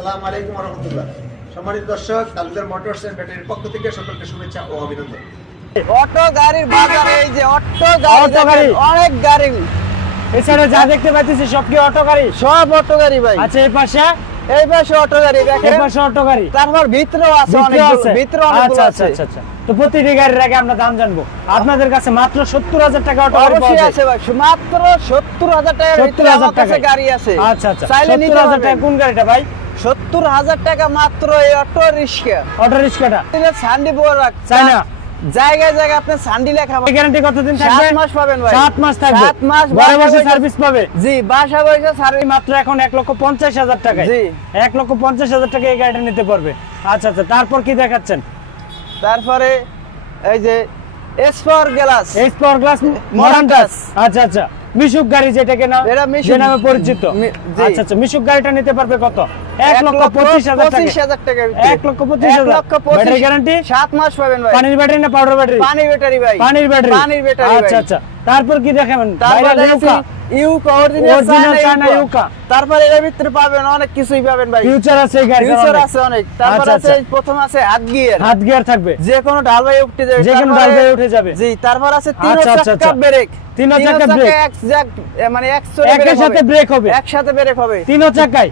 আসসালামু আলাইকুম ওয়া রাহমাতুল্লাহ। সম্মানিত দর্শক, তালুকদার মোটরস এন্ড ব্যাটারির পক্ষ থেকে সকলকে শুভেচ্ছা ও অভিনন্দন। অটো গাড়ির বাজারে এই যে অটো গাড়ি অনেক গাড়ি এছাড়া যা দেখতে পাচ্ছি সব কি অটো গাড়ি? সব অটো গাড়ি ভাই। আচ্ছা, এই পাশে অটো গাড়ি দেখেন, এই পাশে অটো গাড়ি, তারপর ভিতরেও আছে অনেক, ভিতরে অনেকগুলো আছে। আচ্ছা আচ্ছা, তো প্রতিটি গাড়ির আগে আমরা দাম জানবো। আপনাদের কাছে মাত্র 70,000 টাকা অটো গাড়ি পাওয়া যায়? আছে ভাই, মাত্র 70,000 টাকার ভিতরে আমার কাছে গাড়ি আছে। আচ্ছা আচ্ছা, 70,000 টাকা কোন গাড়িটা ভাই? 70,000 টাকা মাত্র এই অটো রিকশা। অটো রিকশাটা সান্ডি বোরাক চাই না, জায়গায় জায়গায় আপনি সান্ডি লেখা পাবেন। গ্যারান্টি কতদিন থাকবে? 7 মাস পাবেন ভাই। 7 মাস থাকবে, 7 মাস ঘরে বসে সার্ভিস পাবে। জি, বাসা বসে সার্ভিস মাত্র এখন 1,50,000 টাকা। জি, 1,50,000 টাকা এই গাড়িটা নিতে পারবে। আচ্ছা আচ্ছা, তারপর কি দেখাচ্ছেন? তারপরে এই যে এসফর গ্লাস, এসফর গ্লাস মডার্ন টাচ। আচ্ছা আচ্ছা, মিশুক গাড়ি যেটাকে না যে নামে পরিচিত। আচ্ছা আচ্ছা, মিশুক গাড়িটা নিতে পারবে কত? 1,25,000 টাকা। 1,25,000 ব্যাটারি গ্যারান্টি 7 মাস পাবেন ভাই। পানির ব্যাটারি না পাউডার ব্যাটারি? পানির ব্যাটারি ভাই। পানির ব্যাটারি। আচ্ছা আচ্ছা, তারপর কি দেখাবেন? ভাইরাল ইউকা অরিজিনাল চায়না ইউকা। তারপর এর ভিতরে পাবেন অনেক কিছুই পাবেন ভাই। ফিউচার আছে এই গাড়িটার, ফিউচার আছে অনেক। তারপর আছে প্রথম আছে হাত গিয়ার থাকবে, যে কোনো ঢালবাই উঠে যাবে, যে কোনো ঢালবাই উঠে যাবে। জি, তারপর আছে তিন চাকা ব্রেক, তিন চাকা ব্রেক এক্সাক্ট মানে একই সাথে ব্রেক হবে, একসাথে ব্রেক হবে তিন চাকায়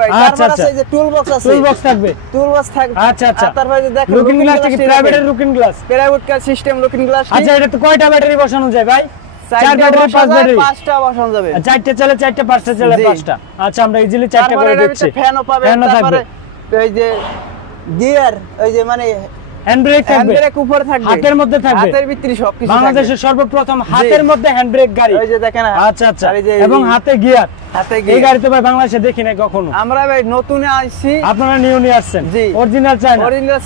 ভাই। তারপর আছে যে টুল বক্স আছে, টুল বক্স থাকবে, টুল বক্স থাকবে। আচ্ছা আচ্ছা, তারপর যে দেখেন লুকিং গ্লাসটা কি প্রাইভেটের looking glass? Private car system looking glass. আচ্ছা, এটা তো কয়টা ব্যাটারি বসানো যায় ভাই? 4 ব্যাটারি 5 ব্যাটারি 5টা বসানো যাবে। 4টে চলে 4টে, 5টা চলে 5টা। আচ্ছা, আমরা ইজিলি 4টা করে দিচ্ছি। ফ্যানও পাবেন। তারপরে এই যে গিয়ার, এই যে মানে হ্যান্ড ব্রেক থাকবে, হ্যান্ড ব্রেক উপরে থাকবে, হাতের মধ্যে থাকবে, হাতের ভিতরে সবকিছু থাকবে। বাংলাদেশের সর্বপ্রথম হাতের মধ্যে হ্যান্ড ব্রেক গাড়ি, এই যে দেখেন। আচ্ছা আচ্ছা, এবং হাতে গিয়ার। এই গাড়ি তো ভাই বাংলাদেশে দেখি নাই কখনো। আমরা ভাই নতুন আইছি, আপনারা নিউ নিয়ে আসছেন। জি, অরিজিনাল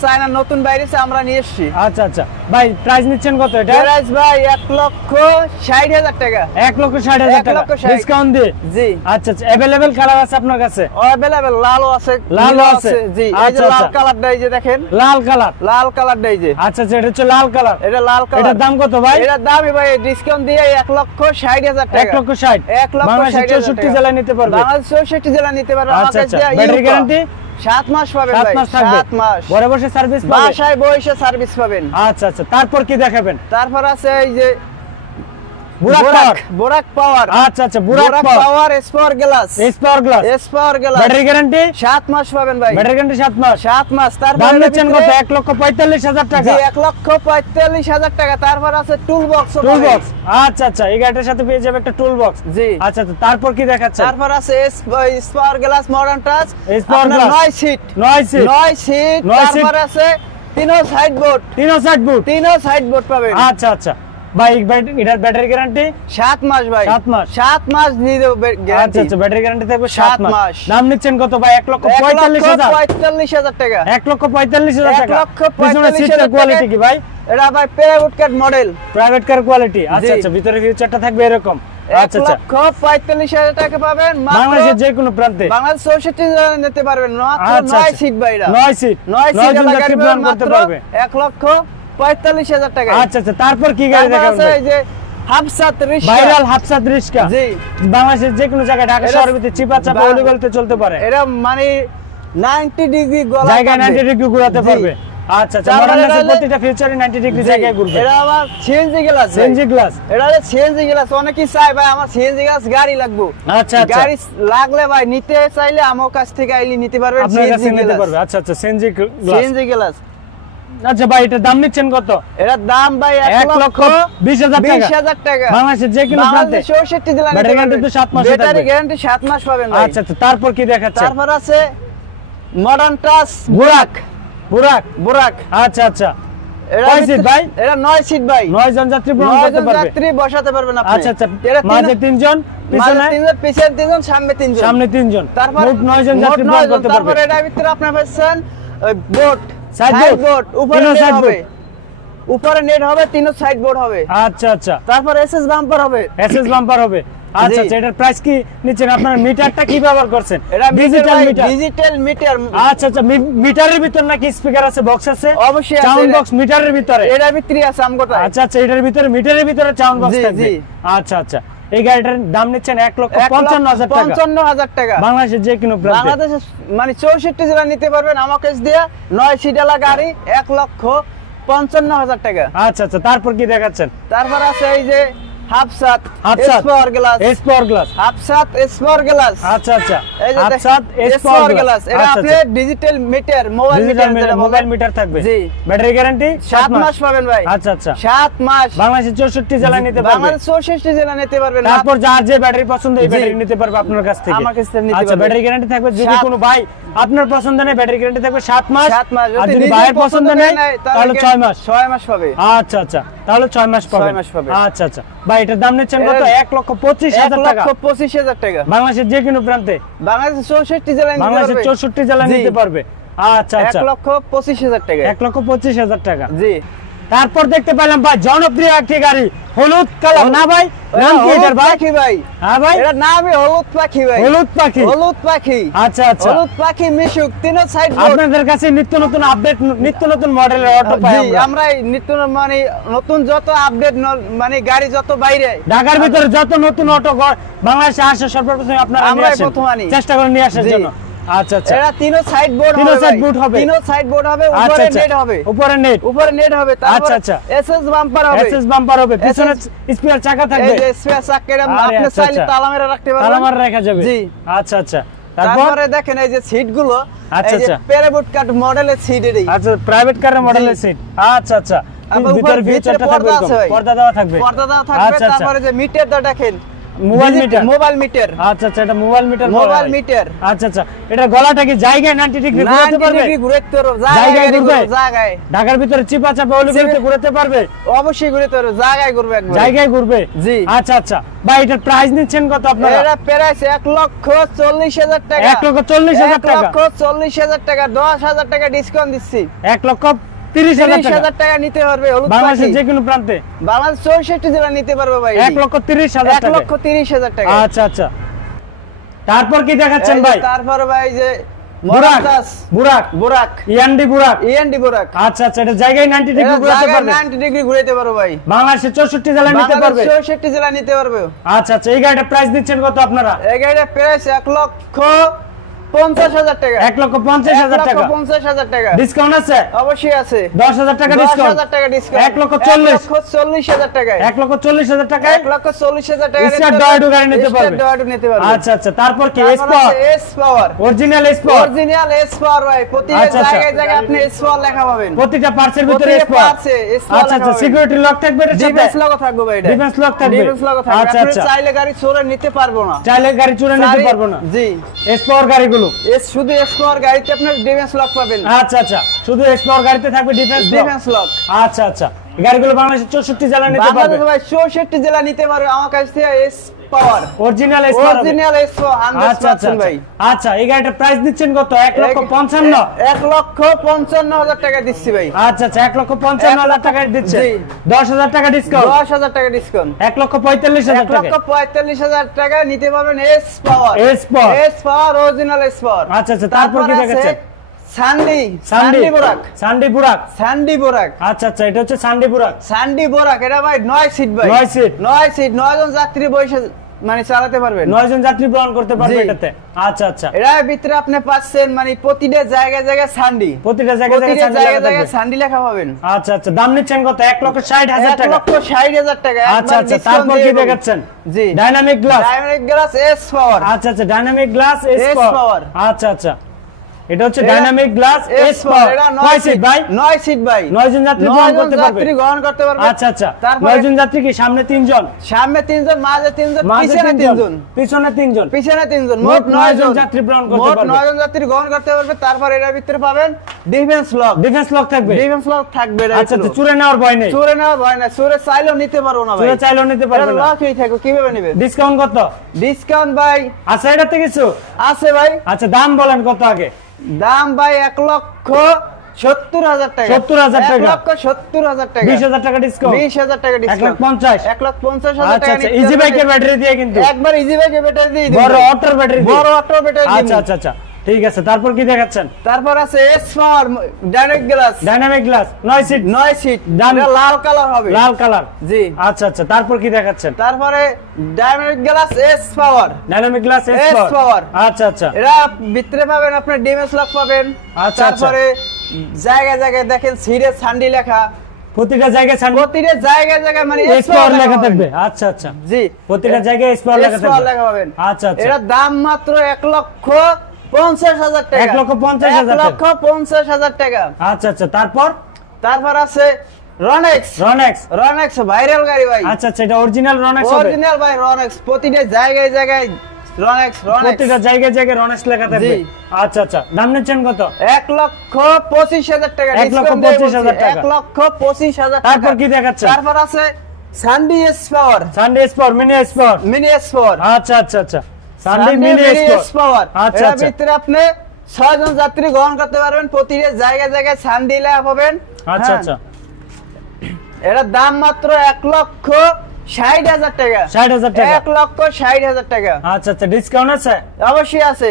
চায়না নতুন বাইরেছে, আমরা নিয়ে এসেছি। আচ্ছা আচ্ছা, ভাই প্রাইস নিচ্ছেন কত এটা? প্রাইস ভাই 1,60,000 টাকা। 1,60,000 টাকা ডিসকাউন্ট দিয়ে। জি, আচ্ছা আচ্ছা, अवेलेबल কালার আছে আপনার কাছে? अवेलेबल লালও আছে, লালও আছে। জি, এই যে লাল কালারটা, এই যে দেখেন লাল কালার, লাল কালারটা এই যে। আচ্ছা আচ্ছা, এটা হচ্ছে লাল কালার। এটা লাল কালার। এটার দাম কত ভাই? এটার দাম ভাই ডিসকাউন্ট দিয়ে 1,60,000 টাকা। 1,60,000 বাংলাদেশের 64 জেলায় নিতে পারবে। বাংলাদেশ 64 জেলা নিতে পারবে। আচ্ছা আচ্ছা, ব্যাটারি গ্যারান্টি 7 মাস পাবেন ভাই। 7 মাস ঘরে বসে সার্ভিস পাবেন, বাসায় বসে সার্ভিস পাবেন। আচ্ছা আচ্ছা, তারপর কি দেখাবেন? তারপর আছে এই যে বুরাক পাওয়ার। আচ্ছা আচ্ছা, বুরাক পাওয়ার এসপাওয়ার গ্লাস। ব্যাটারি গ্যারান্টি 7 মাস পাবেন ভাই। ব্যাটারি গ্যারান্টি 7 মাস। 7 মাস। তারপর দাম নিচ্ছেন কত? 1,45,000 টাকা। জি, 1,45,000 টাকা। তারপর আছে টুল বক্স। আচ্ছা আচ্ছা, এই গাড়িটার সাথে পেয়ে যাবে একটা টুল বক্স। জি, আচ্ছা আচ্ছা, তারপর কি দেখাচ্ছেন? তারপর আছে S Power glass modern touch, S Power glass 9 seat. তারপর আছে তিনও সাইড বোর্ড পাবেন। আচ্ছা আচ্ছা ভাই, এটার ব্যাটারি গ্যারান্টি 7 মাস ভাই। 7 মাস দিয়ে দেব গ্যারান্টি। আচ্ছা আচ্ছা, ব্যাটারি গ্যারান্টি থাকবে 7 মাস। মাস। দাম নিচ্ছেন কত ভাই? 1,45,000 টাকা। 1,45,000 টাকা। 1,45,000 কোয়ালিটি কি ভাই? এটা ভাই private car model, private car quality. আচ্ছা আচ্ছা, ভিতরে ফিউচারটা থাকবে এরকম। আচ্ছা আচ্ছা, 1,45,000 টাকা পাবেন বাংলাদেশের যে কোনো প্রান্তে। বাংলাদেশ 64 জন নিতে পারবেন। মাত্র 9 সিট ভাইরা, 9 সিট গাড়ি করতে পারবে। 1,45,000 টাকা। আচ্ছা আচ্ছা, তারপর কি গাড়ি দেখাবেন? এই যে হাফসাত রিস্কা, ভাইরাল হাফসাত রিস্কা। জি, বাংলাদেশের যে কোনো জায়গায়, ঢাকা শহরের ভিতরে চিপা চাপা অলিগলিতে চলতে পারে। এটা মানে 90 ডিগ্রি জায়গায় 90 ডিগ্রি ঘোরাতে পারবে। আচ্ছা আচ্ছা, মডার্নাসের প্রতিটা ফিউচারে 90 ডিগ্রি জায়গায় ঘুরবে। এটা আমার সিএনজি গ্লাস। এটা সিএনজি গ্লাস। অনেকেই চায় ভাই আমার সিএনজি গ্লাস গাড়ি লাগবে। আচ্ছা আচ্ছা, গাড়ি লাগলে ভাই নিতে চাইলে আমার কাছ থেকে আইলি নিতে পারবেন, আপনার কাছে নিতে পারবে। আচ্ছা আচ্ছা, সিএনজি গ্লাস। আচ্ছা ভাই, এটা দাম নিচ্ছেন কত? এটার দাম ভাই 1,20,000 টাকা। বাংলাদেশের যে কোনো প্রান্তে 64 জেলা। ব্যাটারি গ্যারান্টি তো 7 মাস। ব্যাটারি গ্যারান্টি 7 মাস পাবেন ভাই। আচ্ছা আচ্ছা, তারপর কি দেখাচ্ছেন? তারপর আছে মডার্ন টাচ বুরাক। আচ্ছা আচ্ছা, কয় সিট ভাই? এটা 9 সিট ভাই। 9 জন যাত্রী বসাতে পারবেন আপনি। আচ্ছা আচ্ছা, মাঝে 3 জন, পিছনে 3 জন, পিছনে 3 জন, সামনে 3 জন। তারপর মোট 9 জন যাত্রী বহন করতে পারবে। তারপর এটার ভিতরে আপনি পাচ্ছেন বোর্ড, সাইড বোর্ড, উপরে নেট হবে, উপরে নেট হবে, তিনও সাইড বোর্ড হবে। আচ্ছা আচ্ছা, তারপর এসএস বাম্পার হবে। আচ্ছা আচ্ছা, এটার প্রাইস কি নিচ্ছেন? আপনার মিটারটা কি ব্যবহার করছেন? এটা ডিজিটাল মিটার। আচ্ছা আচ্ছা, মিটারের ভিতর নাকি স্পিকার আছে, বক্স আছে? অবশ্যই আছে, সাউন্ড বক্স মিটারের ভিতরে। এটার ভিতরে আছে আমগোটা। আচ্ছা আচ্ছা, এটার ভিতরে মিটারের ভিতরে সাউন্ড বক্স থাকবে। আচ্ছা আচ্ছা, এই গাড়িটার দাম নিচ্ছেন 1,55,000 টাকা। 55,000 টাকা। বাংলাদেশের যে কোনো প্রান্তে। বাংলাদেশে মানে 64 জেলা নিতে পারবেন আমাকে দিয়ে 9 সিটালা গাড়ি 1,55,000 টাকা। আচ্ছা আচ্ছা, তারপর কি দেখাচ্ছেন? তারপর আছে এই যে হাফসাত হাফসাত, power glass, S power glass, হাফসাত পাওয়ার গ্লাস। আচ্ছা আচ্ছা, এই যে হাফসাত এস পাওয়ার গ্লাস, এটা আচ্ছা, আপনি digital meter, mobile meter, mobile meter থাকবে। জি। ব্যাটারি গ্যারান্টি 7 মাস পাবেন ভাই। আচ্ছা আচ্ছা, 7 মাস। বাংলাদেশের 64 জেলায় নিতে পারবে। বাংলাদেশ 64 জেলা নিতে পারবেন। তারপর যার যে ব্যাটারি পছন্দ এই জি। ব্যাটারি নিতে পারবে আপনার কাছ থেকে। আমার কাছ থেকে নিতে আচ্ছা, পারবে। ব্যাটারি গ্যারান্টি থাকবে, যদি কোনো ভাই আপনার পছন্দ নেই ব্যাটারি গ্যারান্টি থাকবে 7 মাস। 7 মাস। আর যদি নিজের ভাইয়ের পছন্দ নেই তাহলে 6 মাস। 6 মাস পাবে। আচ্ছা আচ্ছা, তাহলে 6 মাস পাবে। 6 মাস পাবে। আচ্ছা আচ্ছা, ভাই এটার দাম নিচ্ছেন কত? 1,25,000 টাকা। 1,25,000 টাকা। বাংলাদেশের যে কোনো প্রান্তে, বাংলাদেশের 64 জেলায় নিতে বাংলাদেশের পারবে। 64 জেলা জি। নিতে পারবে। আচ্ছা আচ্ছা, 1,25,000 টাকা। 1,25,000 টাকা। জি। তারপর দেখতে পেলাম ভাই জনপ্রিয় একটি গাড়ি, হলুদ কালার না ভাই? নাম কি এটার ভাই? পাখি ভাই। হ্যাঁ ভাই, এটার নামই হলুদ পাখি ভাই। হলুদ পাখি। হলুদ পাখি। আচ্ছা আচ্ছা, হলুদ পাখি মিশুক, তিনো সাইড বোর্ড। আপনাদের কাছে নিত্য নতুন আপডেট, নিত্য নতুন মডেলের অটো পাই জি, আমরা। আমরা এই নিত্য মানে নতুন যত আপডেট মানে গাড়ি যত বাইরে, ঢাকার ভিতরে যত নতুন অটো বাংলাদেশে আসে সর্বপ্রথম আপনারা নিয়ে আমরাই আসেন, প্রথম আনি। চেষ্টা করে নিয়ে আসার জি। জন্য। আচ্ছা আচ্ছা, এরা তিনো সাইড বোর্ড হবে। তিনো side board হবে। তিনো সাইড বোর্ড হবে, আচ্ছা উপরে আচ্ছা, নেট হবে। উপরে নেট, উপরে নেট হবে। তারপর আচ্ছা আচ্ছা, এসএস বাম্পার হবে। এসএস বাম্পার হবে, পিছনে স্পিয়ার চাকা থাকবে। এই যে স্পেয়ার চাকা আরে আপনি আচ্ছা চাইলে আচ্ছা, তালা মেরে রাখতে পারবেন। তালা মারা রাখা যাবে। জি। আচ্ছা আচ্ছা, তারপর তারপরে দেখেন এই যে সিট গুলো, আচ্ছা এই যে আচ্ছা, প্যারাবুট কাট মডেলের সিট এরই। আচ্ছা, প্রাইভেট কারের মডেলের জি। সিট। আচ্ছা আচ্ছা, আবার ভিতরে উপরে ফিচারটা থাকবে পর্দা এরকম, আছে ভাই। পর্দা দেওয়া থাকবে। পর্দা দেওয়া থাকবে। আচ্ছা আচ্ছা, তারপরে যে মিটারটা দেখেন, মোবাইল মিটার। Mobile metre. আচ্ছা আচ্ছা, এটা মোবাইল মিটার। Mobile metre. আচ্ছা আচ্ছা, এটা গলাটা কি জায়গায় 90 ডিগ্রি ঘোরাতে 90 পারবে? ডিগ্রি ঘুরাতে পারবে। জায়গায় ঘুরবে? জায়গায়। ঢাকার ভিতরে চিপা চাপা অলিগলিতে ঘুরাতে পারবে? অবশ্যই ঘুরাতে পারবে, জায়গায় ঘুরবে একবার। জায়গায় ঘুরবে। জি। আচ্ছা আচ্ছা, ভাই এটার প্রাইস নিচ্ছেন কত আপনারা? এরা প্রাইস 1,40,000 টাকা। 1,40,000 টাকা। 1,40,000 টাকা। 10,000 টাকা ডিসকাউন্ট দিচ্ছি। 1,30,000 টাকা। 30,000 টাকা নিতে পারবে হলুদ বাংলাদেশের পাখি। যে কোনো প্রান্তে বাংলাদেশ 64 জেলা নিতে পারবে ভাই। 1,30,000 টাকা। 1,30,000 টাকা। আচ্ছা আচ্ছা, তারপর কি দেখাচ্ছেন এই যে ভাই? তারপর ভাই যে বুরাক, মরাতাস, বুরাক, বুরাক, ইয়ান্ডি বুরাক। ইএনডি বুরাক। আচ্ছা আচ্ছা, এটা জায়গায় 90 ডিগ্রি এরা ঘোরাতে জায়গায় পারবে? 90 ডিগ্রি ঘুরাতে পারবে ভাই। বাংলাদেশের 64 জেলায় নিতে পারবে? বাংলাদেশ 64 জেলা নিতে পারবে। আচ্ছা আচ্ছা, এই গাড়িটার প্রাইস দিচ্ছেন কত আপনারা? এই গাড়ির প্রাইস 1,50,000 টাকা। 1,50,000 টাকা। 1,50,000 টাকা। ডিসকাউন্ট আছে? অবশ্যই আছে। 10,000 টাকা ডিসকাউন্ট। 10,000 টাকা ডিসকাউন্ট। 1,40,000 টাকায়। 1,40,000 টাকায় 1,40,000 টাকা স্টার ডয়েডো গাড়ি নিতে পারবে। স্টার ডয়েডো নিতে পারবে। আচ্ছা আচ্ছা, তারপর কি? এস তারপর পাওয়ার, আছে এস পাওয়ার। Original S power. Original S power ভাই। প্রতিটা আচ্ছা, আচ্ছা। জায়গায় জায়গায় আপনি এস পাওয়ার লেখা পাবেন। প্রতিটা পার্টসের ভিতরে প্রতিটা এস পাওয়ার। parts-এ S পাওয়ার আচ্ছা আচ্ছা, লেখা হবে। সিকিউরিটি লক থাকবে এর সাথে? ডিফেন্স লগো থাকবে ভাই এটা। ডিফেন্স লক থাকবে। ডিফেন্স লগো থাকবে। আচ্ছা আপনি আচ্ছা, চাইলে গাড়ি চোরে নিতে পারবো না। চাইলে গাড়ি চুরে নিতে চাইলে- পারবো না। জি। এস পাওয়ার গাড়িগুলো। এস শুধু এস পাওয়ার গাড়িতে আপনার ডিফেন্স লক পাবেন। আচ্ছা আচ্ছা, শুধু এস পাওয়ার গাড়িতে থাকবে ডিফেন্স লক। Defence lock. আচ্ছা আচ্ছা, এই গাড়িগুলো বাংলাদেশের 64 জেলা নিতে পারবে? বাংলাদেশ ভাই 64 জেলা নিতে পারবে আমার কাছ থেকে S power. Original S power. Original S power আচ্ছা আচ্ছা 100% ভাই। আচ্ছা, এই গাড়িটার প্রাইস দিচ্ছেন কত? 1,55,000। 1,55,000 টাকা দিচ্ছি ভাই। আচ্ছা আচ্ছা, 1,55,000 টাকা দিচ্ছে। জি। 10,000 টাকা ডিসকাউন্ট। 10,000 টাকা ডিসকাউন্ট। 1,45,000 টাকা। 1,45,000 টাকা নিতে পারবেন S power. S power. S power original S power. আচ্ছা আচ্ছা, তারপর কি দেখাচ্ছেন? সান্ডি, সান্ডি সান্ডি বোরাক, সান্ডি বুরাক। সান্ডি বোরাক, আচ্ছা আচ্ছা, এটা হচ্ছে সান্ডি বুরাক। সান্ডি বোরাক। এটা ভাই 9 সিট ভাই। 9 সিট। 9 সিট, 9 জন যাত্রী বসে মানে চালাতে পারবেন। 9 জন যাত্রী বহন করতে পারবে জি। এটাতে। আচ্ছা আচ্ছা, এর ভিতরে আপনি পাচ্ছেন মানে প্রতিটা জায়গায় জায়গায় সান্ডি। প্রতিটা জায়গায় প্রতিটা সান্ডি জায়গায় লেখা জায়গায় থাকবে। সান্ডি লেখা পাবেন। আচ্ছা আচ্ছা, দাম নিচ্ছেন কত? 1,60,000 টাকা। 1,60,000 টাকা। আচ্ছা একবার আচ্ছা, discount তারপর দিয়ে কি দেবো। দেখাচ্ছেন? জি। Dynamic glass. Dynamic glass S পাওয়ার। আচ্ছা আচ্ছা, dynamic glass S S power. power। আচ্ছা আচ্ছা, এটা হচ্ছে dynamic glass S S power. Power. এটা 9 সিট ভাই? 9 সিট ভাই। 9 জন যাত্রী 9 বহন জন করতে পারবে। যাত্রী গ্রহণ করতে পারবে। আচ্ছা আচ্ছা, তারপরে 9 জন যাত্রী কি সামনে 3 জন, সামনে 3 জন, মাঝে 3 জন, মাঝে পিছনে 3 জন। পিছনে 3 জন, পিছনে 3 জন, মোট মোট 9 জন যাত্রী গ্রহণ করতে মোট পারবে। 9 জন যাত্রী গ্রহণ করতে পারবে। তারপর এর ভিতরে পাবেন ডিফেন্স লক। ডিফেন্স লক থাকবে। ডিফেন্স লক থাকবে। এর আচ্ছা আচ্ছা, ভিতরে। চুরে নেওয়ার ভয় নেই। চোরে নেওয়া ভয় না, চোরে চাইলেও নিতে পারবো না ভাই। চুরে চাইলেও নিতে পারবে না। লকই থাকবে, কিভাবে নেবে? ডিসকাউন্ট কত? ডিসকাউন্ট ভাই আচ্ছা, এটাতে কিছু আছে ভাই। আচ্ছা, দাম বলেন কত আগে? দাম ভাই 1,70,000 টাকা। 70,000 টাকা। 1,70,000 টাকা। 20,000 টাকা ডিসকাউন্ট। 20,000 টাকা ডিসকাউন্ট। 1,50,000। 1,50,000 আচ্ছা টাকা আচ্ছা, নিতে ইজি পারবেন। বাইকের ব্যাটারি দিয়ে কিন্তু। একবার ইজি বাইকের ব্যাটারি দিয়ে দিন বড় ভাই। অটোর ব্যাটারি দিয়ে। বড় অটোর ব্যাটারি আচ্ছা দিন। আচ্ছা আচ্ছা, ঠিক আছে, তারপর কি দেখাচ্ছেন? তারপর আছে S Power dynamic glass. Dynamic glass 9 seat. 9 seat, এটা লাল কালার হবে। লাল কালার, জি। আচ্ছা আচ্ছা, তারপর কি দেখাচ্ছেন? তারপরে dynamic glass S Power. Dynamic glass S পাওয়ার, আচ্ছা আচ্ছা। এরা ভিতরে পাবেন আপনার ডিএমএস লক পাবেন। আচ্ছা, তারপরে জায়গায় জায়গায় দেখেন সিরে সান্ডি লেখা, প্রতিটা জায়গায় প্রতিটা জায়গায় জায়গায় মানে এস পাওয়ার লেখা থাকবে। আচ্ছা আচ্ছা, জি, প্রতিটা জায়গায় এস পাওয়ার লেখা থাকবে। আচ্ছা আচ্ছা, এর দাম মাত্র 1,50,000 টাকা। 1,50,000 টাকা। 1,50,000 টাকা। আচ্ছা আচ্ছা, তারপর আছে রনেক্স ভাইরাল গাড়ি ভাই। আচ্ছা আচ্ছা, এটা অরিজিনাল রনেক্স হবে? অরিজিনাল ভাই রনেক্স, প্রতিটা জায়গায় জায়গায় রনেক্স, প্রতিটা জায়গায় জায়গায় রনেক্স লেখা থাকবে। আচ্ছা আচ্ছা, দাম নিচ্ছেন কত? 1,25,000 টাকা। 1,25,000 টাকা। 1,25,000 টাকা। তারপর কি দেখাচ্ছেন? তারপর আছে সান্ডি S power. Mini S power. আচ্ছা আচ্ছা আচ্ছা, সান্ডি মিনি এস পাওয়ার। আচ্ছা এর আচ্ছা, ভিতরে আপনি 6 জন যাত্রী গ্রহণ করতে পারবেন, প্রতিটা জায়গায় জায়গায় সান্ডি লেখা পাবেন। আচ্ছা আচ্ছা, এর দাম মাত্র 1,60,000 টাকা। 60,000 টাকা। 1,60,000 টাকা। আচ্ছা আচ্ছা, ডিসকাউন্ট আছে? অবশ্যই আছে।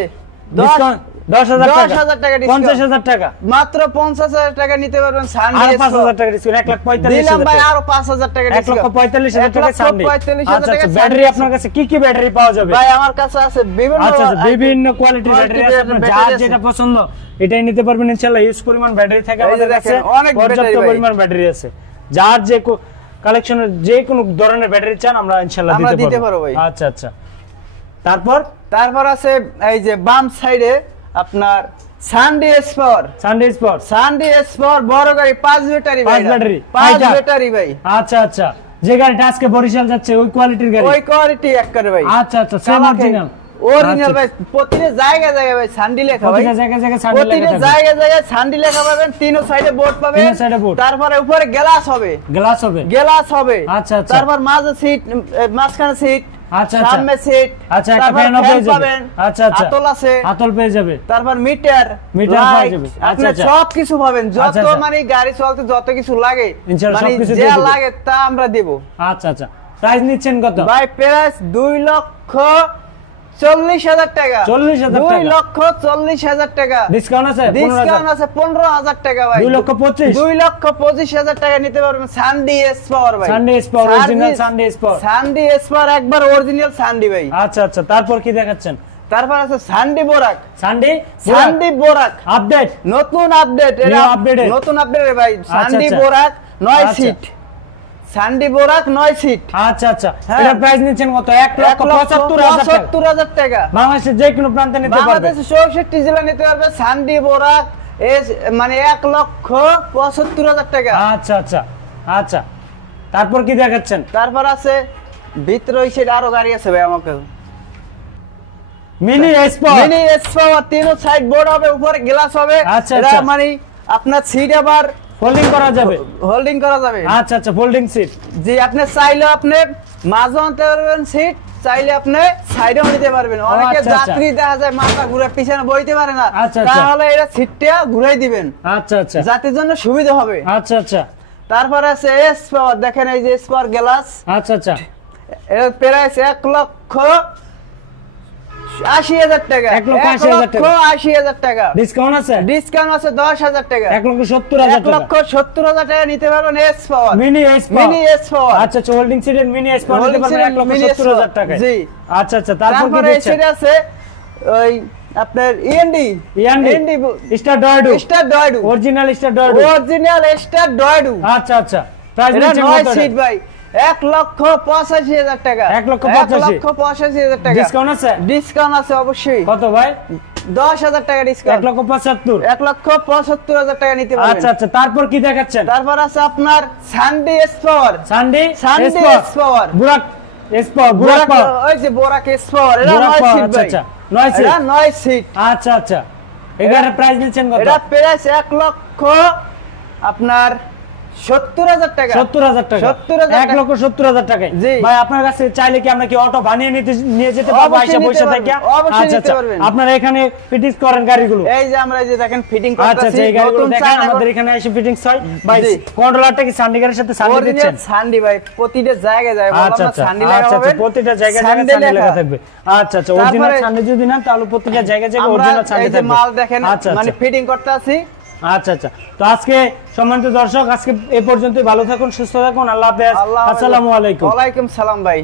ডিসকাউন্ট 10,000 টাকা। 10,000 টাকা ডিসকাউন্ট। 50,000 টাকা। মাত্র 50,000 টাকা নিতে পারবেন সান্ডি। আর 5,000 টাকা ডিসকাউন্ট, 1,45,000 দিলাম ভাই, আরো 5,000 টাকা ডিসকাউন্ট। 1,45,000 টাকা সান্ডি। 1,45,000 আচ্ছা টাকা আচ্ছা, ব্যাটারি আপনার কাছে কি কি ব্যাটারি পাওয়া যাবে? ভাই আমার কাছে আছে বিভিন্ন, আচ্ছা আচ্ছা, বিভিন্ন কোয়ালিটির ব্যাটারি আছে, আপনার যার যেটা পছন্দ এটাই নিতে পারবেন ইনশাআল্লাহ। ইউজ পরিমাণ ব্যাটারি থাকে আমাদের কাছে, অনেক পর্যাপ্ত পরিমাণ ব্যাটারি আছে। যার যে কালেকশনের যে কোনো ধরনের ব্যাটারি চান আমরা ইনশাআল্লাহ দিতে পারবো। আচ্ছা আচ্ছা, তারপর আছে এই যে বাম সাইডে আপনার সান্ডি এস পাওয়ার বড় গাড়ি 5 ব্যাটারি ভাই। 5 ব্যাটারি ভাই। আচ্ছা আচ্ছা, যে গাড়িটা আজকে বরিশাল যাচ্ছে ওই কোয়ালিটির গাড়ি? ওই কোয়ালিটি একবারে ভাই। আচ্ছা আচ্ছা, সেম অরিজিনাল ভাই। প্রতিটা জায়গায় জায়গায় ভাই সান্ডি লেখা ভাই। প্রতিটা জায়গায় জায়গায় সান্ডি লেখা থাকবে। প্রতিটা জায়গায় জায়গায় সান্ডি লেখা পাবেন, তিন সাইডে বোর্ড পাবেন। তারপরে উপরে গ্লাস হবে। আচ্ছা আচ্ছা, তারপর মাঝে সিট, মাঝখানে সিট, আচ্ছা সামনে সিট। আচ্ছা, একটা ফ্যানও পেয়ে যাবেন। আচ্ছা আচ্ছা, আতল আছে, আতল পেয়ে যাবে। তারপর মিটার পেয়ে যাবে। আচ্ছা আচ্ছা, সব কিছু পাবেন। যত আচ্ছা, মানে গাড়ি চলতে যত কিছু লাগে ইনশাআল্লাহ মানে সবকিছু যা লাগে তা আমরা দেব। আচ্ছা আচ্ছা, প্রাইস নিচ্ছেন কত? ভাই প্রাইস 2,40,000 টাকা। 2,40,000 টাকা। ডিসকাউন্ট আছে? ডিসকাউন্ট আছে 15,000 টাকা ভাই। 2,25,000 টাকা নিতে পারবেন সান্ডি এস পাওয়ার ভাই। সান্ডি S power, original সান্ডি S power. সান্ডি S power একবার অরিজিনাল সান্ডি ভাই। আচ্ছা আচ্ছা, তারপর কি দেখাচ্ছেন? তারপর আছে সান্ডি বোরাক। আপডেট, নতুন আপডেট, নতুন আপডেট ভাই। সান্ডি আচ্ছা। বোরাক 9 আচ্ছা। সিট। সান্ডি বোরাক 9 সিট। আচ্ছা আচ্ছা, এটা প্রাইস নিচ্ছেন কত? 1,75,000 টাকা। বাংলাদেশের যে কোনো প্রান্তে নিতে পারবে। বাংলাদেশের 64 জেলা নিতে পারবে সান্ডি বোরাক মানে 1,75,000 টাকা। আচ্ছা আচ্ছা আচ্ছা, তারপর কি দেখাচ্ছেন? তারপর আছে ভিতরে ওই সাইড আরো গাড়ি আছে ভাই আমাকে। মিনি এস পাওয়ার, তিন সাইড বোর্ড হবে, উপরে গ্লাস হবে। আচ্ছা এটা আচ্ছা, মানে আপনার সিট আবার হোল্ডিং করা যাবে। আচ্ছা আচ্ছা, ফোল্ডিং সিট। জি, আপনি চাইলে আপনি মাঝে আনতে পারবেন সিট, চাইলে আপনি সাইডেও নিতে পারবেন। অনেকে যাত্রী দেখা যায় মাথা ঘুরে পিছনে বইতে পারে না, তাহলে এটা সিটটা ঘুরাই দিবেন। আচ্ছা আচ্ছা, যাত্রীর জন্য সুবিধা হবে। আচ্ছা আচ্ছা, তারপর আছে এস পাওয়ার, দেখেন এই যে এস পাওয়ার গ্লাস। আচ্ছা আচ্ছা, এর প্রাইস 1,80,000 টাকা। 1,80,000 টাকা। ডিসকাউন্ট আছে? ডিসকাউন্ট আছে 10,000 টাকা। 1,70,000 টাকা নিতে পারবেন S power, mini S power. আচ্ছা আচ্ছা, হোল্ডিং সিটের মিনি এস পাওয়ার নিতে পারবেন 1,70,000 টাকা। জি, আচ্ছা আচ্ছা, তারপর এই সিট আছে ওই আপনার ইএনডি স্টার ডয়ডু, অরিজিনাল স্টার ডয়ডু। আচ্ছা আচ্ছা, প্রাইস নিচ্ছেন কত? 9 সিট ভাই, 1,85,000 টাকা। 1,85,000 টাকা। ডিসকাউন্ট আছে? ডিসকাউন্ট আছে অবশ্যই। কত ভাই? 10,000 টাকা ডিসকাউন্ট। 1,75,000 টাকা নিতে পারবেন। আচ্ছা আচ্ছা, তারপর কি দেখাচ্ছেন? তারপর আছে আপনার সান্ডি এস পাওয়ার। বুরাক এস পাওয়ার, ওই যে বুরাক এস পাওয়ার। এটা 9 সিট ভাই। আচ্ছা, 9 সিট। এটা 9 সিট। আচ্ছা আচ্ছা, এটার প্রাইস নিচ্ছেন কত? এটা প্রাইস 1,00,000 আপনার 70,000 টাকা 70,000 টাকা 1,70,000 টাকায় ভাই আপনার কাছে চাইলে কি আমরা কি অটো বানিয়ে নিয়ে যেতে পারবো আইসা পয়সা থেকে অবশ্যই নিতে পারবেন আপনারা এখানে ফিটিংস করেন গাড়িগুলো এই যে আমরা এই যে দেখেন ফিটিং করতেছি আচ্ছা এই গাড়িগুলো দেখেন আমাদের এখানে এসে ফিটিংস হয় ভাই কন্ট্রোলারটা কি সান্ডিগারের সাথে সান্ডি দিচ্ছেন সান্ডি ভাই প্রতিটা জায়গায় যায় আচ্ছা সান্ডি লাগাবেন প্রতিটা জায়গায় সান্ডি লেখা থাকবে আচ্ছা অরিজিনাল সান্ডি যদি না তাহলে প্রতিটা জায়গায় অরিজিনাল সান্ডি থাকবে এই যে মাল দেখেন মানে ফিটিং করতে আছি আচ্ছা তো আজকে সম্মানিত দর্শক আজকে এই পর্যন্তই ভালো থাকুন সুস্থ থাকুন আল্লাহ হাফেজ আসসালামু আলাইকুম ওয়া আলাইকুম সালাম ভাই